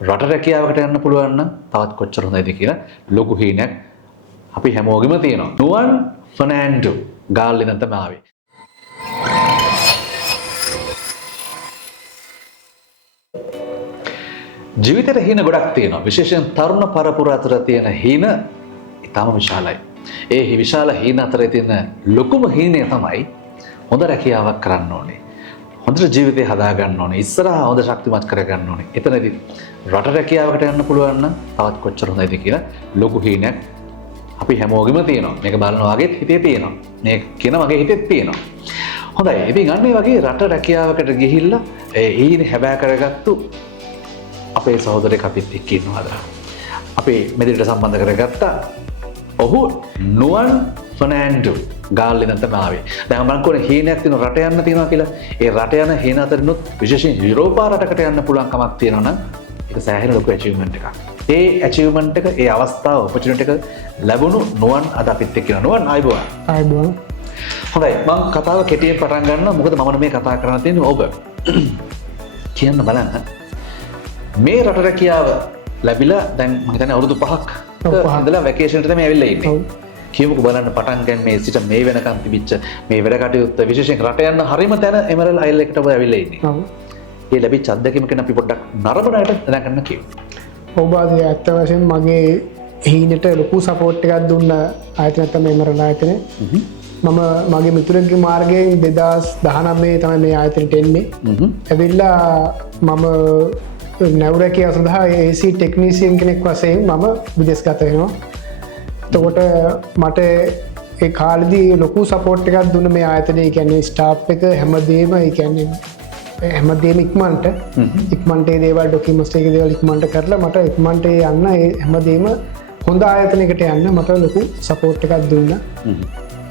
රට රැකියාවකට යන්න පුළුවන් නම් තවත් කොච්චර හොඳයිද කියලා ලොකු හීනයක් අපි හැමෝගෙම තියෙනවා. නුවන් ෆර්නෑන්ඩෝ ගාල්ලෙන් තමයි ආවේ. ජීවිතේ හීන ගොඩක් තියෙනවා. විශේෂයෙන් තරුණ පරපුර අතර තියෙන හීන ඉතාම විශාලයි. ඒ විශාල හීන අතරේ තියෙන ලොකුම හීනය තමයි හොඳ රැකියාවක් කරන්න ඕනේ. හොඳට ජීවිතේ හදා ගන්න ඕනේ. ඉස්සරහා හොඳ ශක්තිමත් කර ගන්න ඕනේ. එතනදී රට රැකියාවකට යන්න පුළුවන් නම් තවත් කොච්චර හොඳයිද කියලා ලොකු හීනයක් අපි හැමෝගෙම තියෙනවා. මේක බලනවා වගේත් හිතේ තියෙනවා. මේක කියන මගේ හිතෙත් තියෙනවා. හොඳයි. ඉතින් අන්න ඒ වගේ රට රැකියාවකට ගිහිල්ලා ඒ හීනේ හැබෑ කරගත්තු අපේ සහෝදරයෙක් අපිත් එක්ක ඉන්නවා අද. අපි මෙදිරිට සම්බන්ධ කරගත්තා. ඔහු නුවන් ෆර්නෑන්ඩෝ ගාල්ලෙන් තමයි ආවේ. දැන් මම කියන්නේ හීනයක් තියෙන රට යන්න තියෙනවා කියලා. ඒ රට යන හීන අතරිනුත් විශේෂයෙන් යුරෝපා රටකට යන්න පුළුවන් කමක් තියෙනවා නම් ඒක සෑහෙන ලොකු ඇචීව්මන්ට් එකක්. ඒ ඇචීව්මන්ට් එක, ඒ අවස්ථාව, ඔපචුනිටි එක ලැබුණු නුවන් අද අපිත් එක්ක ඉන්නවා. නුවන් ආයිබෝවන්. ආයිබෝවන්. හොඳයි. මම කතාව කෙටියෙන් පටන් ගන්නවා. මොකද මම මේ කතා කරන්න තියෙන්නේ ඔබ. කියන්න බලන්න. මේ රට රැකියාව ලැබිලා දැන් මම හිතන්නේ අවුරුදු 5ක් ඉඳලා වැකේෂන් එකට තමයි ඇවිල්ලා ඉන්නේ. කියමුකෝ බලන්න පටන් ගන්න මේ සිට මේ වෙනකන් තිබිච්ච මේ වැඩ කටයුත්ත විශේෂයෙන් රට යන හරිම තැන එමරල් අයිල් එකට ඔබ ඇවිල්ලා ඉන්නේ. ඔව්. ඒ ලැබිච්ච අත්දැකීම ගැන අපි පොඩ්ඩක් නරඹනකට දැනගන්න කියමු. ඔබ ඇත්ත වශයෙන්ම මගේ හීනට ලොකු සපෝට් එකක් දුන්න ආයතනය තමයි එමරල් ආයතනය. මම මගේ මිතුරෙක්ගේ මාර්ගයෙන් 2019 තමයි මේ ආයතනයට එන්නේ. ඇවිල්ලා මම නැවරැකියාව සඳහා AC ටෙක්නීසියන් කෙනෙක් වශයෙන් මම විදේශගත වෙනවා. එතකොට මට ඒ කාලෙදී ලොකු සපෝට් එකක් දුන්න මේ ආයතනය. ඒ කියන්නේ ස්ටාෆ් එක හැමදේම ඒ කියන්නේ හැමදේම ඉක්මනට ඒ දේවල් ඩොකියුමන්ට්ස් එකේ දේවල් ඉක්මනට කරලා මට ඉක්මනට යන්න ඒ හැමදේම හොඳ ආයතනයකට යන්න මට ලොකු සපෝට් එකක් දුන්නා.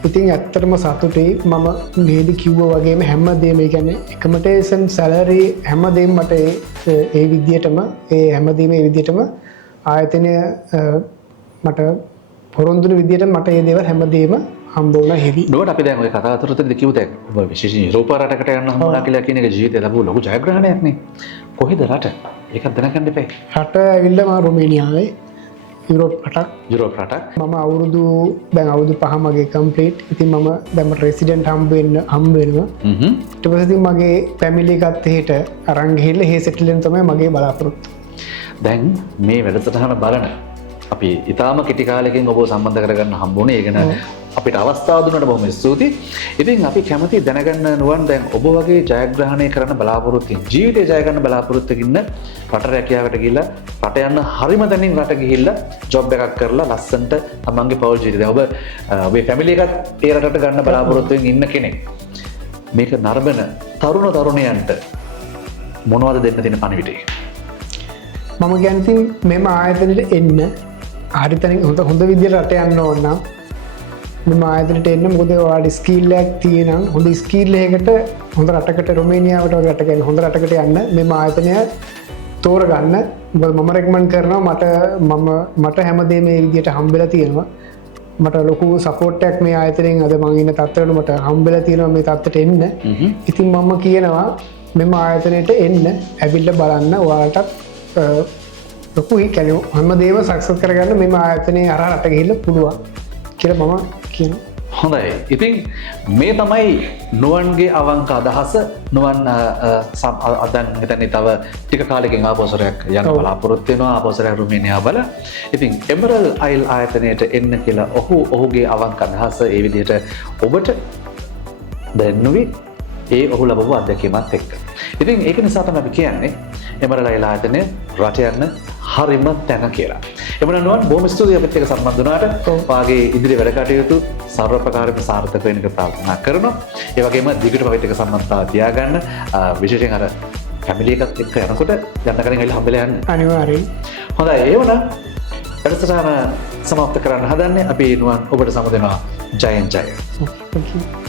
ඉතින් ඇත්තටම සතුටුයි. මම මේදි කිව්වා වගේම හැමදේම ඒ කියන්නේ එකමටේෂන් සැලරි හැමදේම මට ඒ විදියටම ආයතනය මට පොරොන්දුන විදියට මට ඒ දේවල් හැමදේම හම්බ වුණා හෙවි. නෝට අපි දැන් ඔය කතා අතරතුරදී කිව්ව දැන් ඔබ විශේෂයෙන් යුරෝපා රටකට යන්න හම්බුණා කියලා කියන එක ජීවිතේ ලැබුණු ලොකු ජයග්‍රහණයක් නේ. කොහෙද රට? ඒකත් දැනගන්න එපා. රට ඇවිල්ලා මම රොමේනියාවේ යුරෝප් රටක්. මම අවුරුදු 5 මගේ කම්ප්ලීට්. ඉතින් මම දැන් රෙසිඩන්ට් හම්බ වෙනවා. ඊට පස්සේ ඉතින් මගේ ෆැමිලි එකත් එහෙට අරන් ගිහිල්ලා හේ සෙටල් වෙන තමයි මගේ බලාපොරොත්තු. දැන් මේ වැඩසටහන බලන අපි ඉතාම කෙටි කාලෙකින් ඔබව සම්බන්ධ කරගන්න හම්බුනේ. ඒ ගැන අපිට අවස්ථාව දුන්නට බොහොම ස්තුතියි. ඉතින් අපි කැමති දැනගන්න නුවන් දැන් ඔබ වගේ ජයග්‍රහණය කරන්න බලාපොරොත්තු වෙන ජීවිතේ ජය ගන්න බලාපොරොත්තු වෙන රට රැකියාවට ගිහිල්ලා රට යන්න හරිම තැනින් රට ගිහිල්ලා ජොබ් එකක් කරලා ලස්සනට තමන්ගේ පෞල් ජීවිතය ඔබ ඔබේ ෆැමිලි එකත් ඒ රටට ගන්න බලාපොරොත්තු වෙන ඉන්න කෙනෙක්. මේක නරඹන තරුණ තරුණියන්ට මොනවද දෙන්න තියෙන පණිවිඩය? මම කියන්නේ මෙම ආයතනයට එන්න හරිතනින් හොඳ විදිහට රට යන්න ඕන නම් මෙම ආයතනයට එන්න. මොකද ඔයාලට ස්කිල් එකක් තියෙනම් හොඳ ස්කිල් එකකට හොඳ රටකට රොමේනියාවට වගේ රටකට හොඳ රටකට යන්න මෙම ආයතනය තෝරගන්න. මොකද මම රෙකමන්ඩ් කරනවා මට හැමදේම මේ විදිහට හම්බෙලා තියෙනවා. මට ලොකු සපෝට් එකක් මේ ආයතනයෙන් අද මම ඉන්න තත්ත්වවල මට හම්බෙලා තියෙනවා මේ තත්ත්වයට එන්න. ඉතින් මම කියනවා මෙම ආයතනයට එන්න ඇවිල්ලා බලන්න ඔයාලටත් ලොකුයි කැලෝ හැමදේම සක්සස් කරගන්න මෙම ආයතනයේ හරහා රට ගිහිල්ලා පුළුවන් කියලා මම කියනවා. හොඳයි. ඉතින් මේ තමයි නුවන්ගේ අවංක අදහස. නුවන් අදන් හිතන්නේ තව ටික කාලෙකින් ආපෝසරයක් යන බලාපොරොත්තු වෙනවා. ආපෝසරයක් රුමේනියාව බල. ඉතින් එමරල් අයිල් ආයතනයට එන්න කියලා ඔහුගේ අවංක අදහස ඒ විදිහට ඔබට දැනුවේ ඒ ඔහු ලැබුව අත්දැකීමත් එක්ක. ඉතින් ඒක නිසා තමයි අපි කියන්නේ එමරල් අයිල් ආයතනය රට යන්න හරිම තැන කියලා. එමනම් නුවන් බොහොම ස්තුතියි අපිත් එක්ක සම්බන්ධ වුණාට. ඔයාගේ ඉදිරි වැඩ කටයුතු සර්ව ප්‍රකාරයෙන්ම සාර්ථක වෙන්න ප්‍රාර්ථනා කරනවා. ඒ වගේම දිගටම අපිත් එක්ක සම්බන්ධතාව තියාගන්න. විශේෂයෙන් අර ෆැමිලි එකත් එක්ක යනකොට යන්න කලින් ඇවිල්ලා හම්බෙලා යන්න. අනිවාර්යයෙන්. හොඳයි ඒ වුණා. වැඩසටහන සමාප්ත කරන්න හදන්නේ අපි නුවන් ඔබට සමුදෙනවා. ජයෙන් ජය. Thank you.